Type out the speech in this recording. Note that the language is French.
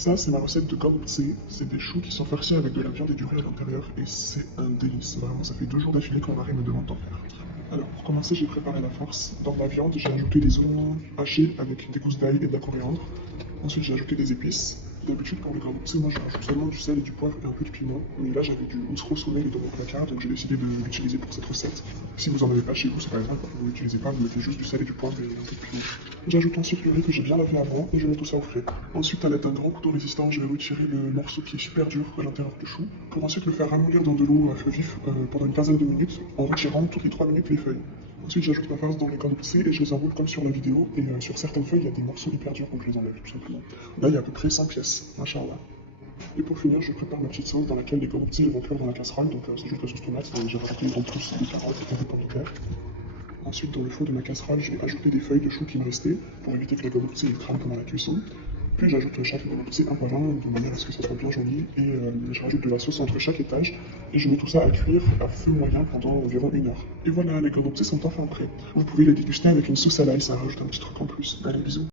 Ça, c'est ma recette de gambutse. C'est des choux qui sont farcis avec de la viande et du riz à l'intérieur et c'est un délice. Vraiment, ça fait 2 jours d'affilée que mon mari me demande d'en faire. Alors, pour commencer, j'ai préparé la farce. Dans la viande, j'ai ajouté des oignons hachés avec des gousses d'ail et de la coriandre. Ensuite, j'ai ajouté des épices. D'habitude, pour les gambutse, moi, je rajoute seulement du sel et du poivre et un peu de piment. Mais là, j'avais du mousse soleil dans mon placard, donc j'ai décidé de l'utiliser pour cette recette. Si vous en avez pas chez vous, c'est pas grave, vous l'utilisez pas, vous mettez juste du sel et du poivre et un peu de piment. J'ajoute ensuite le riz que j'ai bien lavé avant et je mets tout ça au frais. Ensuite, à l'aide d'un grand couteau résistant, je vais retirer le morceau qui est super dur à l'intérieur du chou, pour ensuite le faire ramollir dans de l'eau à feu vif pendant une quinzaine de minutes, en retirant toutes les 3 minutes les feuilles. Ensuite, j'ajoute ma farce dans les gambutse et je les enroule comme sur la vidéo. Et sur certaines feuilles, il y a des morceaux hyper durs, donc je les enlève tout simplement. Là, il y a à peu près 100 pièces, machallah. Et pour finir, je prépare ma petite sauce dans laquelle les gambutse vont cuire dans la casserole. Donc c'est juste la sauce tomate, j'ai rajouté une grande pousse de carottes et des pommes de terre. Ensuite, dans le fond de ma casserole, j'ai ajouté des feuilles de chou qui me restaient pour éviter que les gambutse crament pendant la cuisson. Puis j'ajoute chaque gambutse un par un de manière à ce que ça soit bien joli et je rajoute de la sauce entre chaque étage et je mets tout ça à cuire à feu moyen pendant environ 1 heure. Et voilà, les gambutse sont enfin prêts. Vous pouvez les déguster avec une sauce à l'ail, ça rajoute un petit truc en plus. Allez, bisous.